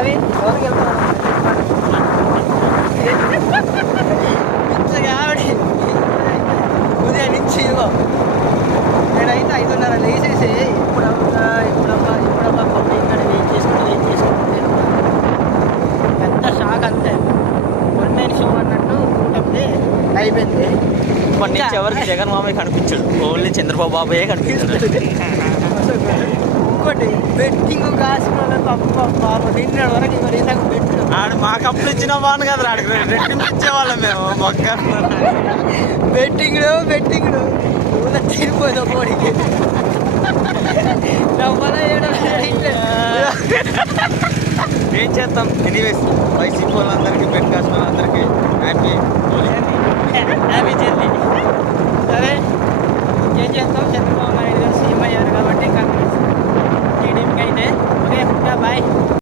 అవి ఎవరికి వెళ్తున్నాను ఆవిడ ఉదయం నుంచి ఇదిగో నేనైతే 5:30 లేచేసి ఎప్పుడమ్మా పబ్లిక్ ఇక్కడ వెయిట్ చేసుకుంటే పెద్ద షాక్ అంతే వన్ షో అన్నట్టు కూటమి అయిపోయింది. ఇప్పటి నుంచి ఎవరికి జగన్ మామయ్య కనిపించాడు, ఓన్లీ చంద్రబాబు బాబయ్యే కనిపించాడు. ఇంకోటి బెట్టింగ్ కాసిన పాప నిన్నటి వరకు ఇవ్వరు ఇందాక బెట్టు ఆడు మా కప్పులు ఇచ్చిన బాను కదా, ఆడికి రెట్టింపు ఇచ్చేవాళ్ళం మేము మొక్క. బెట్టింగ్ ఊళ్ళో తిరిగిపోయింది కోడికి ఏం చేస్తాం. ఎనీవేస్ వైసీపీ వాళ్ళందరికీ పెట్ కాసిన వాళ్ళందరికీ హ్యాపీ హోలీ, హ్యాపీ జర్నీ. సరే ఏం చేస్తాం, చంద్రబాబు నాయుడు గారు సీఎం అయ్యారు కాబట్టి కాంగ్రెస్ టీడీపీకి అయితే ఓకే బాయ్.